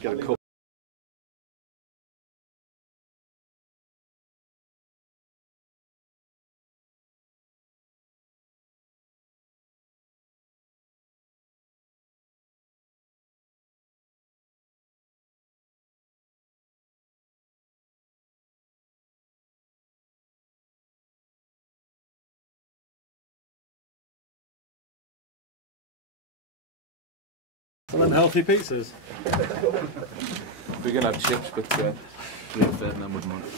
Get a couple. Some unhealthy pizzas. We're going to have chips, but Ferdinand wouldn't want it.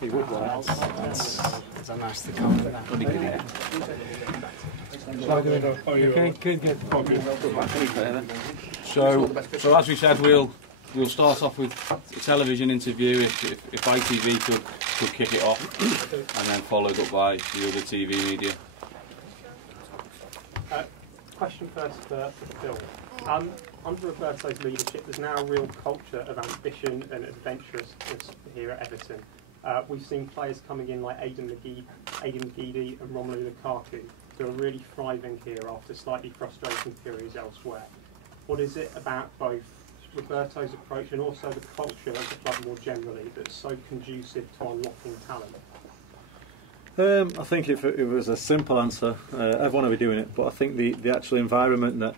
He would want it. That's a nasty comment. Only kidding. Okay, good. So as we said, we'll start off with a television interview if ITV could kick it off, and then followed up by the other TV media. Question first for Phil. Under Roberto's leadership, there's now a real culture of ambition and adventurousness here at Everton. We've seen players coming in like Aidan Magidi and Romelu Lukaku, who are really thriving here after slightly frustrating periods elsewhere. What is it about both Roberto's approach and also the culture of the club more generally that's so conducive to unlocking talent? I think if it was a simple answer, everyone would be doing it, but I think the actual environment that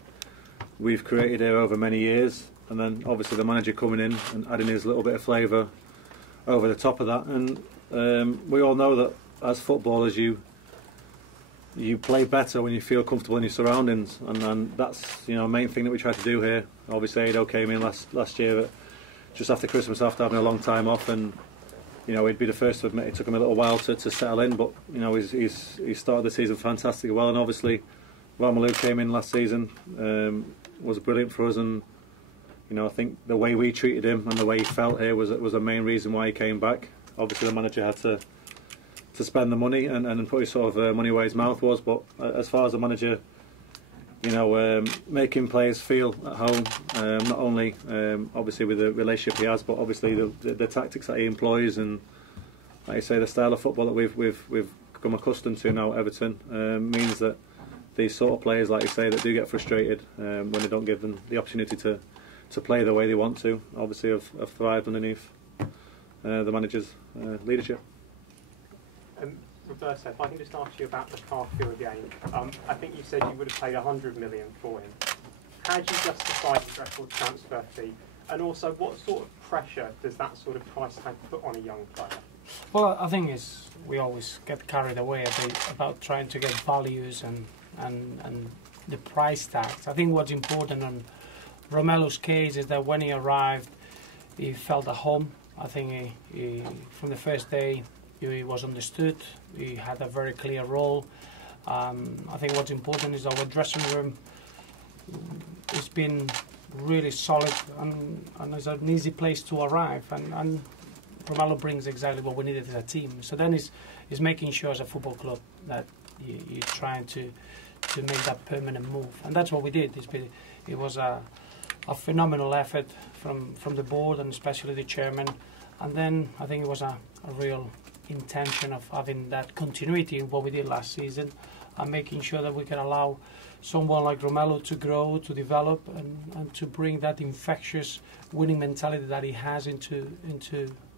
we've created here over many years, and then obviously the manager coming in and adding his little bit of flavour over the top of that, and we all know that as footballers you play better when you feel comfortable in your surroundings, and that's the main thing that we try to do here. Obviously Ado came in last year just after Christmas after having a long time off, and he'd be the first to admit it took him a little while to settle in, but he's started the season fantastically well, and obviously Romelu came in last season, was brilliant for us, and I think the way we treated him and the way he felt here was the main reason why he came back. Obviously the manager had to spend the money and put his sort of money where his mouth was, but as far as the manager making players feel at home, not only obviously with the relationship he has, but obviously the tactics that he employs, and like I say, the style of football that we've become accustomed to now at Everton means that these sort of players, like you say, that do get frustrated when they don't give them the opportunity to play the way they want to, obviously have thrived underneath the manager's leadership. Roberto, if I can just ask you about Lukaku again. I think you said you would have paid 100 million for him. How do you justify the record transfer fee? And also, what sort of pressure does that sort of price tag put on a young player? Well, I think we always get carried away a bit about trying to get values and the price tags. I think what's important on Romelu's case is that when he arrived, he felt at home. I think he from the first day he was understood. He had a very clear role. I think what's important is our dressing room. It's been really solid and it's an easy place to arrive. And Romelu brings exactly what we needed as a team. So then it's making sure as a football club that you're trying to make that permanent move, and that's what we did. It was a phenomenal effort from the board and especially the chairman, and then I think it was a real intention of having that continuity in what we did last season and making sure that we can allow someone like Romelu to grow, to develop, and to bring that infectious winning mentality that he has into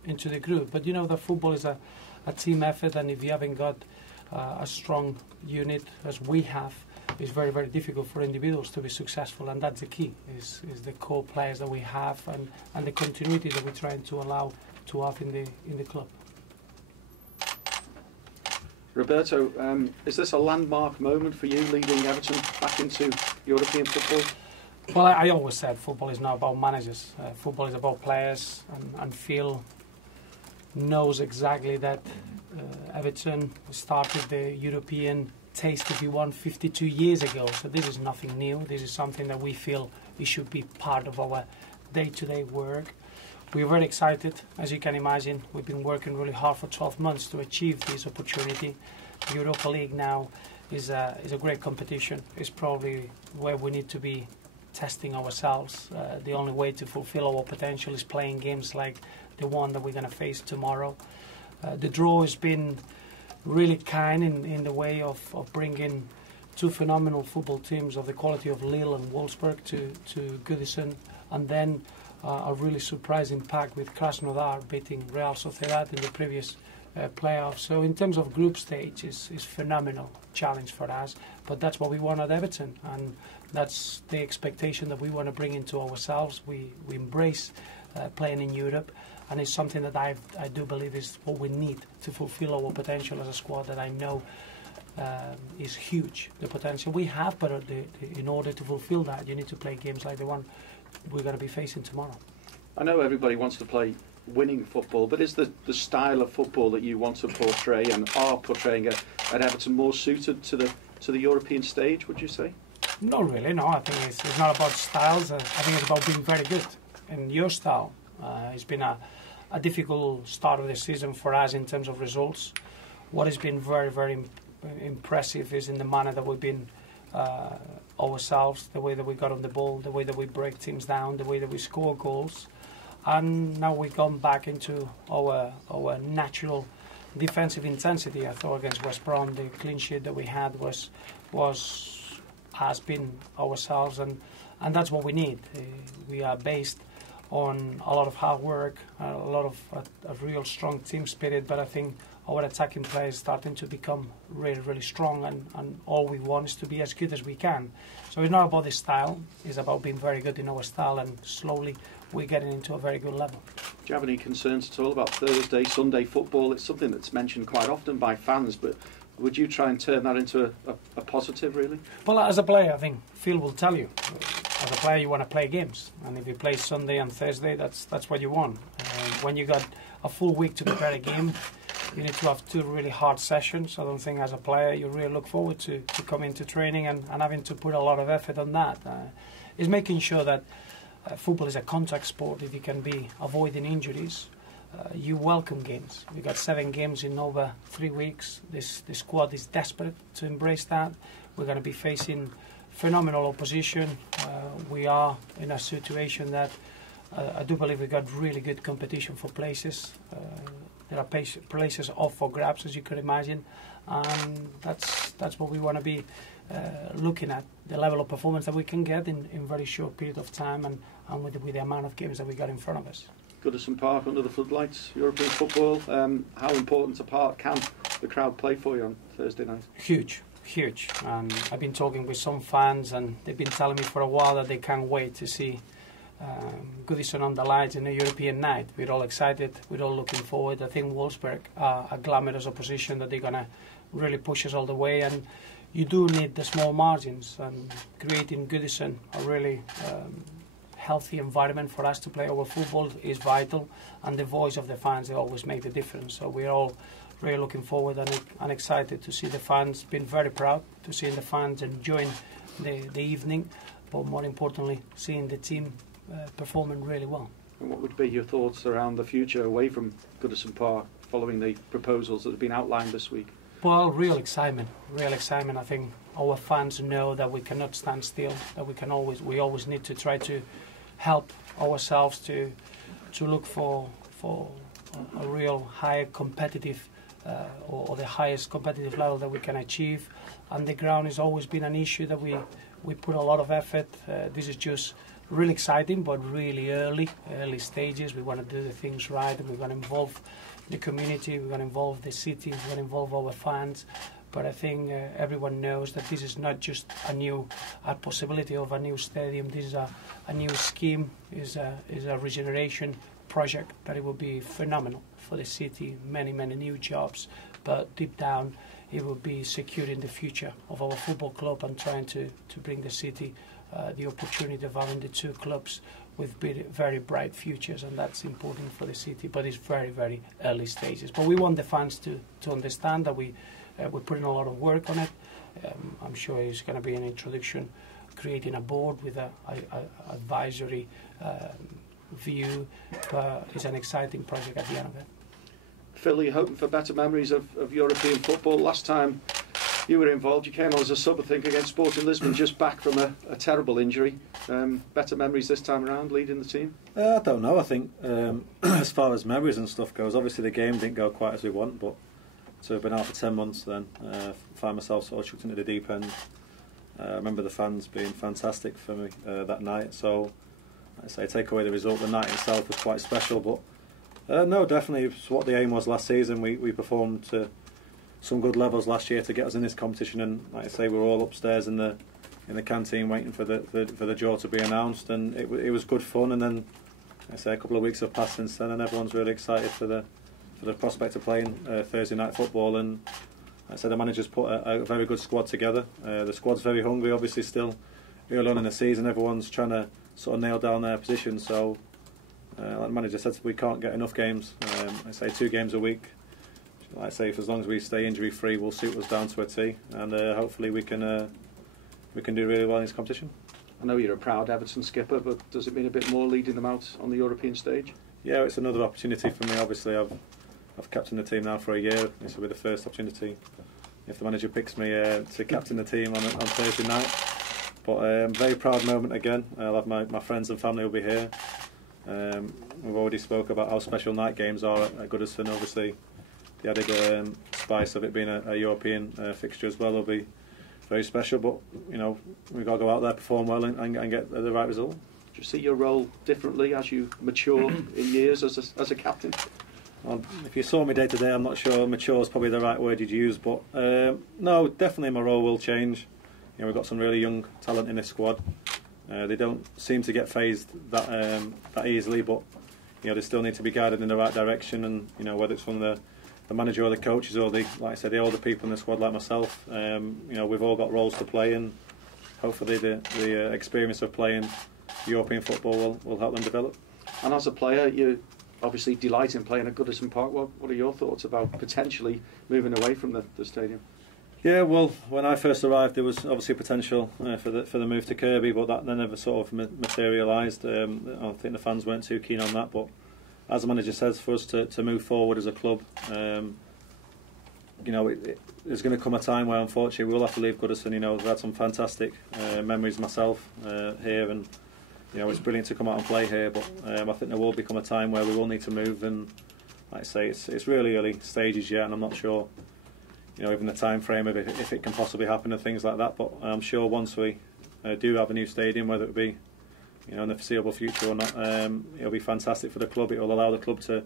the group. But the football is a team effort, and if you haven't got a strong unit as we have, it's very, very difficult for individuals to be successful, and that's the key, is the core players that we have and the continuity that we're trying to allow to have in the club. Roberto, is this a landmark moment for you, leading Everton back into European football? Well, I always said football is not about managers. Football is about players, and Phil knows exactly that Everton started the European taste, if you want, 52 years ago. So this is nothing new. This is something that we feel it should be part of our day-to-day work. We're very excited, as you can imagine. We've been working really hard for 12 months to achieve this opportunity. The Europa League now is a great competition. It's probably where we need to be testing ourselves. The only way to fulfill our potential is playing games like the one that we're going to face tomorrow. The draw has been really kind in the way of bringing two phenomenal football teams of the quality of Lille and Wolfsburg to Goodison. and then a really surprising pack with Krasnodar beating Real Sociedad in the previous playoffs. So in terms of group stage, it's phenomenal challenge for us, but that's what we want at Everton, and that's the expectation that we want to bring into ourselves. We embrace playing in Europe, and it's something that I do believe is what we need to fulfill our potential as a squad that I know is huge, the potential we have, but in order to fulfill that, you need to play games like the one we're going to be facing tomorrow. I know everybody wants to play winning football, but is the style of football that you want to portray and are portraying at Everton more suited to the European stage, would you say? Not really, no. I think it's not about styles. I think it's about being very good in your style. It's been a difficult start of the season for us in terms of results. What has been very, very impressive is in the manner that we've been ourselves, the way that we got on the ball, the way that we break teams down, the way that we score goals. And now we've gone back into our natural defensive intensity. I thought against West Brom, the clean sheet that we had has been ourselves, and that's what we need. We are based on a lot of hard work, a lot of a real strong team spirit, but I think our attacking play is starting to become really, really strong, and all we want is to be as good as we can. So it's not about the style, it's about being very good in our style, and slowly we're getting into a very good level. Do you have any concerns at all about Thursday, Sunday football? It's something that's mentioned quite often by fans, but would you try and turn that into a positive, really? Well, as a player, I think Phil will tell you. As a player, you want to play games, and if you play Sunday and Thursday, that's what you want. When you got a full week to prepare a game, you need to have 2 really hard sessions. I don't think as a player you really look forward to coming to training and having to put a lot of effort on that. It's making sure that football is a contact sport. If you can be avoiding injuries, you welcome games. We got 7 games in over 3 weeks. The squad is desperate to embrace that. We're going to be facing phenomenal opposition. We are in a situation that I do believe we got really good competition for places. There are places off for grabs, as you could imagine, and that's what we want to be looking at, the level of performance that we can get in very short period of time, and with the amount of games that we got in front of us. Goodison Park under the floodlights, European football. How important a part can the crowd play for you on Thursday night? Huge. I've been talking with some fans, and they've been telling me for a while that they can't wait to see Goodison on the lights in a European night. We're all excited. We're all looking forward. I think Wolfsburg are a glamorous opposition that they're going to really push us all the way. And you do need the small margins. And creating Goodison a really healthy environment for us to play our football is vital. And the voice of the fans, they always make the difference. So we're all really looking forward and excited to see the fans. Been very proud to see the fans enjoying the evening, but more importantly, seeing the team performing really well. And what would be your thoughts around the future away from Goodison Park following the proposals that have been outlined this week? Well, real excitement. I think our fans know that we cannot stand still, that we always need to try to help ourselves to look for a real higher competitive or the highest competitive level that we can achieve. And the ground has always been an issue that we put a lot of effort. This is just really exciting, but really early stages. We want to do the things right, and we're going to involve the community, we're going to involve the city, we're going to involve our fans. But I think everyone knows that this is not just a possibility of a new stadium. This is a new scheme, is a regeneration project that it will be phenomenal for the city, many new jobs. But deep down, it will be securing the future of our football club and trying to bring the city the opportunity of having the 2 clubs with very bright futures, and that's important for the city. But it's very early stages. But we want the fans to understand that we're putting a lot of work on it. I'm sure it's going to be an introduction, creating a board with a advisory view, but it's an exciting project at the end of it. Phil, are you hoping for better memories of European football? Last time you were involved, you came on as a sub, I think, against Sporting Lisbon, just back from a terrible injury. Better memories this time around, leading the team? I don't know. I think as far as memories and stuff goes, obviously the game didn't go quite as we want, but to have been out for 10 months then, find myself sort of chucked into the deep end. I remember the fans being fantastic for me that night, so I say take away the result, the night itself was quite special. But no, definitely it's what the aim was last season. We performed to some good levels last year to get us in this competition, and like I say, we're all upstairs in the canteen waiting for the draw to be announced, and it was good fun. And then I say a couple of weeks have passed since then, and everyone's really excited for the prospect of playing Thursday night football. And I said the manager's put a very good squad together. The squad's very hungry, obviously still early on in the season. Everyone's trying to sort of nail down their position. So like the manager said, we can't get enough games. I say 2 games a week. Like I say, as long as we stay injury free, will suit us down to a T, and hopefully we can do really well in this competition. I know you're a proud Everton skipper, but does it mean a bit more leading them out on the European stage? Yeah, it's another opportunity for me. Obviously, I've captained the team now for a year. This will be the first opportunity if the manager picks me to captain the team on Thursday night. But very proud moment again. I'll have my friends and family will be here. We've already spoke about how special night games are at Goodison. Obviously, the added spice of it being a European fixture as well will be very special. But you know, we've got to go out there, perform well, and get the right result. Do you see your role differently as you mature in years as a captain? Well, if you saw me day to day, I'm not sure mature is probably the right word you'd use, but no, definitely my role will change. You know, we've got some really young talent in this squad. They don't seem to get phased that easily, but you know, they still need to be guided in the right direction. And you know, whether it's from the manager or the coaches or like I said, the older people in the squad like myself, you know, we've all got roles to play, and hopefully the experience of playing European football will help them develop. And as a player, you obviously delight in playing at Goodison Park. What are your thoughts about potentially moving away from the stadium? Yeah, well, when I first arrived, there was obviously potential for the move to Kirkby, but that never sort of materialised. I don't think the fans weren't too keen on that. But as the manager says, for us to move forward as a club, you know, there's going to come a time where unfortunately we'll have to leave Goodison. You know, I've had some fantastic memories myself here, and you know, it's brilliant to come out and play here. But I think there will become a time where we will need to move, and like I say, it's really early stages yet, and I'm not sure, you know, even the time frame of it, if it can possibly happen and things like that. But I'm sure once we do have a new stadium, whether it be, you know, in the foreseeable future or not, it'll be fantastic for the club. It will allow the club to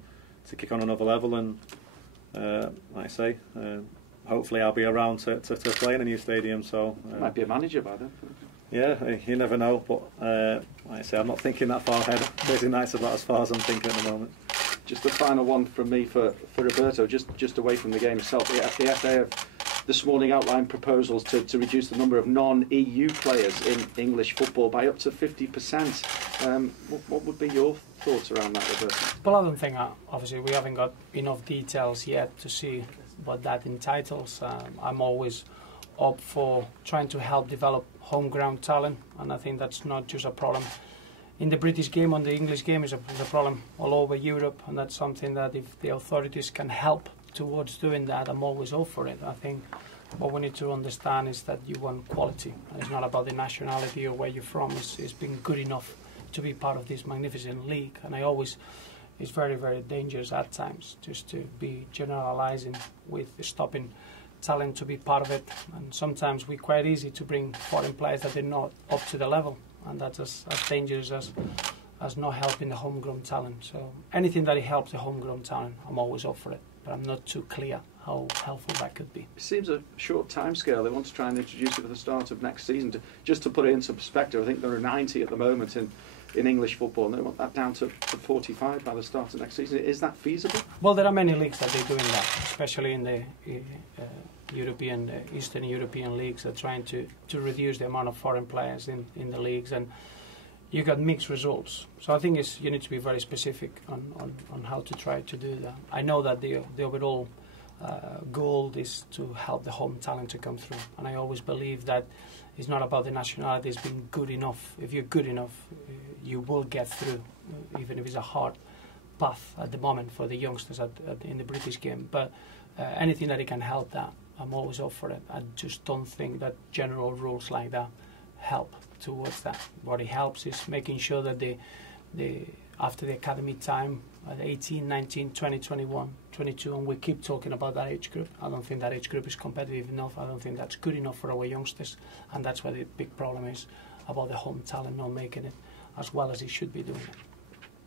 kick on another level, and like I say, hopefully I'll be around to play in a new stadium. So might be a manager by then. Yeah, you never know. But like I say, I'm not thinking that far ahead. Thursday night's about as far as I'm thinking at the moment. Just the final one from me for Roberto, just away from the game itself. The FA have this morning outlined proposals to reduce the number of non-EU players in English football by up to 50%. What would be your thoughts around that, Roberto? Well, I don't think, obviously, we haven't got enough details yet to see what that entitles. I'm always up for trying to help develop homegrown talent, and I think that's not just a problem in the British game, on the English game, is a problem all over Europe, and that's something that if the authorities can help towards doing that, I'm always up for it. I think what we need to understand is that you want quality. It's not about the nationality or where you're from. It's been good enough to be part of this magnificent league, and it's very, very dangerous at times just to be generalizing with stopping talent to be part of it, and sometimes we're quite easy to bring foreign players that are not up to the level, and that's as dangerous as not helping the homegrown talent. So anything that helps the homegrown talent, I'm always up for it, but I'm not too clear how helpful that could be. It seems a short time scale. They want to try and introduce it at the start of next season. Just to put it into perspective, I think there are 90 at the moment in English football, and they want that down to 45 by the start of next season. Is that feasible? Well, there are many leagues that are doing that, especially in the Eastern European leagues. Are trying to reduce the amount of foreign players in the leagues, and you got mixed results. So I think you need to be very specific on how to try to do that. I know that the overall goal is to help the home talent to come through, and I always believe that it's not about the nationality, it's being good enough. If you're good enough, you will get through, even if it's a hard path at the moment for the youngsters in the British game. But anything that it can help that, I'm always up for it. I just don't think that general rules like that help towards that. What it helps is making sure that after the academy time, at 18, 19, 20, 21, 22, and we keep talking about that age group. I don't think that age group is competitive enough. I don't think that's good enough for our youngsters, and that's where the big problem is about the home talent not making it. as well as he should be doing it.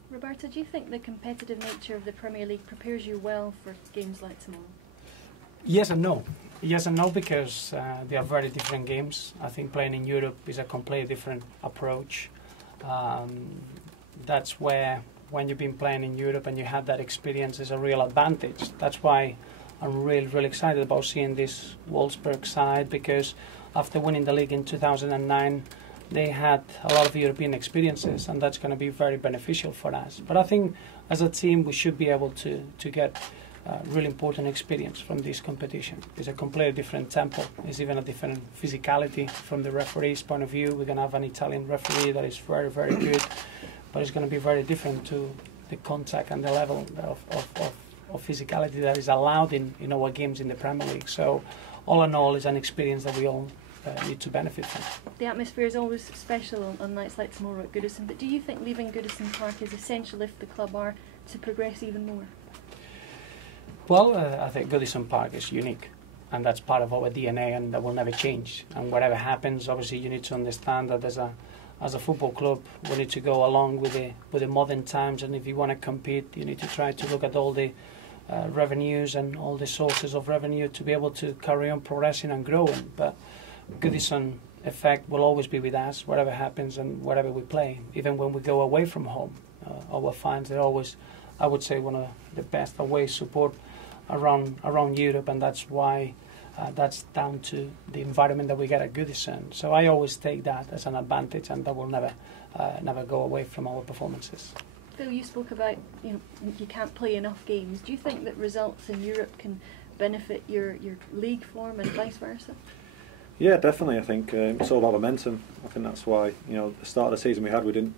Roberto, do you think the competitive nature of the Premier League prepares you well for games like tomorrow? Yes and no. Yes and no, because they are very different games. I think playing in Europe is a completely different approach. That's where, when you've been playing in Europe and you have that experience, is a real advantage. That's why I'm really, really excited about seeing this Wolfsburg side, because after winning the league in 2009, they had a lot of European experiences, and that's going to be very beneficial for us. But I think as a team, we should be able to get really important experience from this competition. It's a completely different tempo. It's even a different physicality from the referee's point of view. We're going to have an Italian referee that is very, very good, but it's going to be very different to the contact and the level of physicality that is allowed in our games in the Premier League. So all in all, it's an experience that we all need to benefit from. The atmosphere is always special on nights like tomorrow at Goodison, but do you think leaving Goodison Park is essential if the club are to progress even more? Well, I think Goodison Park is unique, and that's part of our DNA, and that will never change. And whatever happens, obviously you need to understand that as a football club, we need to go along with the modern times, and if you want to compete, you need to try to look at all the revenues and all the sources of revenue to be able to carry on progressing and growing. But Goodison effect will always be with us, whatever happens and whatever we play. Even when we go away from home, our fans are always, I would say, one of the best away support around Europe, and that's why that's down to the environment that we get at Goodison. So I always take that as an advantage, and that will never go away from our performances. Phil, you spoke about you can't play enough games. Do you think that results in Europe can benefit your league form and vice versa? Yeah, definitely. I think it's all about momentum. I think that's why, the start of the season we didn't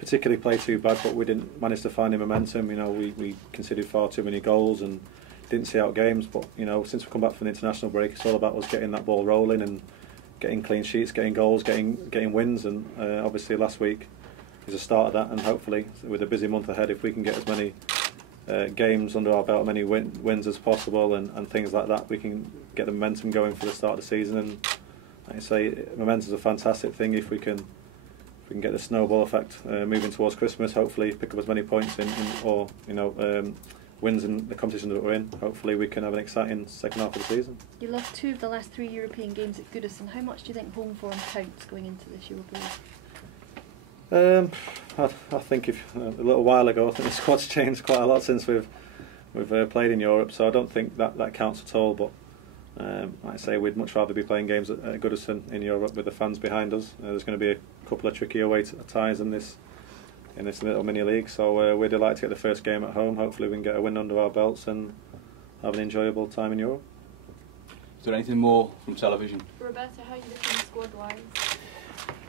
particularly play too bad, but we didn't manage to find the momentum. We conceded far too many goals and didn't see out games. But since we come back from the international break, it's all about us getting that ball rolling and getting clean sheets, getting goals, getting wins. And obviously last week is a start of that. And hopefully, with a busy month ahead, if we can get as many games under our belt, many wins as possible, and things like that, we can get the momentum going for the start of the season. And like I say, momentum is a fantastic thing. If we can get the snowball effect moving towards Christmas, hopefully pick up as many points or wins in the competition that we're in. Hopefully we can have an exciting second half of the season. You lost 2 of the last 3 European games at Goodison. How much do you think home form counts going into this Europa League? I think a little while ago, I think the squad's changed quite a lot since we've played in Europe, so I don't think that counts at all. But like I say, we'd much rather be playing games at Goodison in Europe with the fans behind us. There's going to be a couple of tricky away ties in this little mini league, so we're delighted to get the first game at home. Hopefully we can get a win under our belts and have an enjoyable time in Europe. Is there anything more from television? Roberto, how are you looking squad-wise?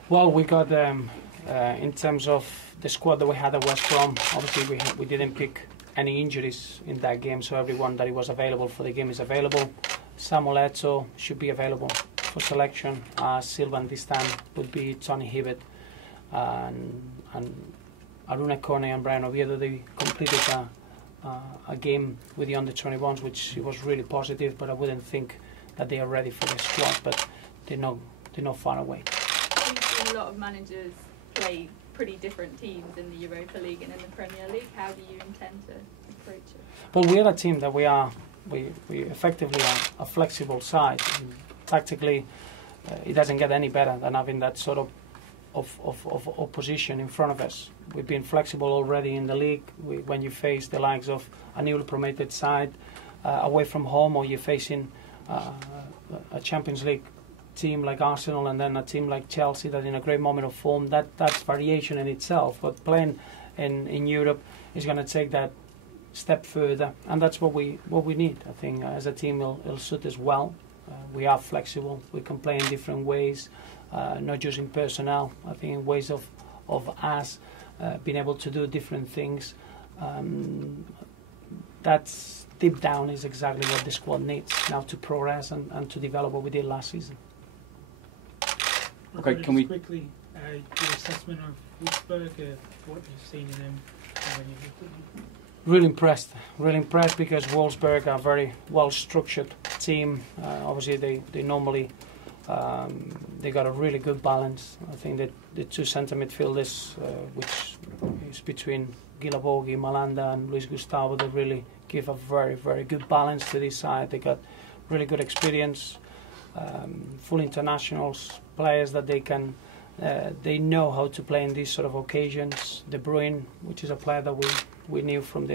Well, we got in terms of the squad that we had at West Brom, obviously we didn't pick any injuries in that game, so everyone that was available for the game is available. Samuel Eto'o should be available for selection. Silvan this time would be Tony Hibbert, and Aruna Kone and Brian Oviedo. They completed a game with the under-21s, which was really positive, but I wouldn't think that they are ready for the squad, but they're not far away. We've seen a lot of managers play pretty different teams in the Europa League and in the Premier League. How do you intend to approach it? Well, we are a team that we effectively are a flexible side. Tactically, it doesn't get any better than having that sort of opposition in front of us. We've been flexible already in the league. When you face the likes of a newly promoted side away from home, or you're facing a Champions League team like Arsenal and then a team like Chelsea that in a great moment of form, that's variation in itself. But playing in Europe is going to take that step further, and that's what we need. I think as a team it'll suit us well. We are flexible. We can play in different ways, not just in personnel. I think in ways of us being able to do different things. That's deep down is exactly what the squad needs now to progress and to develop what we did last season. Okay, can we quickly your assessment of Wolfsburg, what you've seen in them when you looked at them? Really impressed because Wolfsburg are a very well structured team. Obviously they normally They got a really good balance. I think that the two centre midfielders, which is between Guilabogi, Malanda and Luis Gustavo, they really give a very, very good balance to this side. They got really good experience, full internationals, players that they know how to play in these sort of occasions. De Bruyne, which is a player that we knew from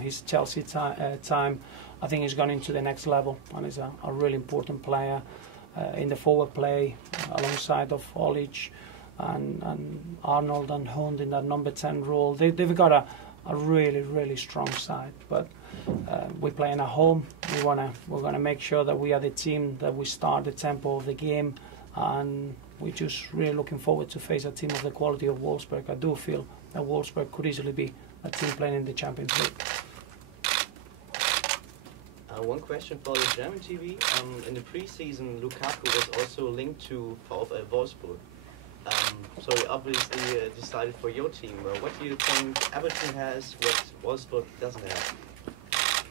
his Chelsea time, I think he's gone into the next level and is a really important player in the forward play alongside of Olic and Arnold and Hund in that number 10 role. They've got a really, really strong side, but we're playing at home. We're gonna make sure that we are the team that we start the tempo of the game, and we're just really looking forward to face a team of the quality of Wolfsburg. I do feel that Wolfsburg could easily be a team playing in the Champions League. One question for the German TV. In the pre-season, Lukaku was also linked to VfL Wolfsburg. So he obviously decided for your team. What do you think Everton has, what Wolfsburg doesn't have?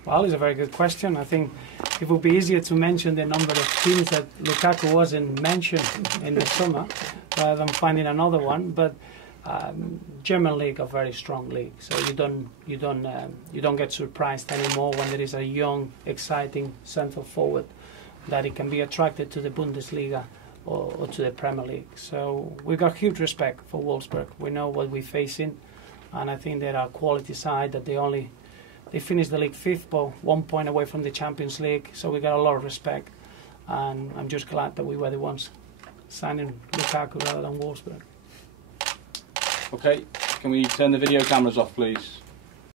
Well, it's a very good question. I think it would be easier to mention the number of teams that Lukaku wasn't mentioned in the summer rather than finding another one. But German league, a very strong league, so you don't get surprised anymore when there is a young, exciting centre forward that it can be attracted to the Bundesliga or to the Premier League. So we've got huge respect for Wolfsburg. We know what we're facing, and I think they're a quality side that they finished the league 5th, but 1 point away from the Champions League. So we got a lot of respect, and I'm just glad that we were the ones signing Lukaku rather than Wolfsburg. Okay, can we turn the video cameras off, please?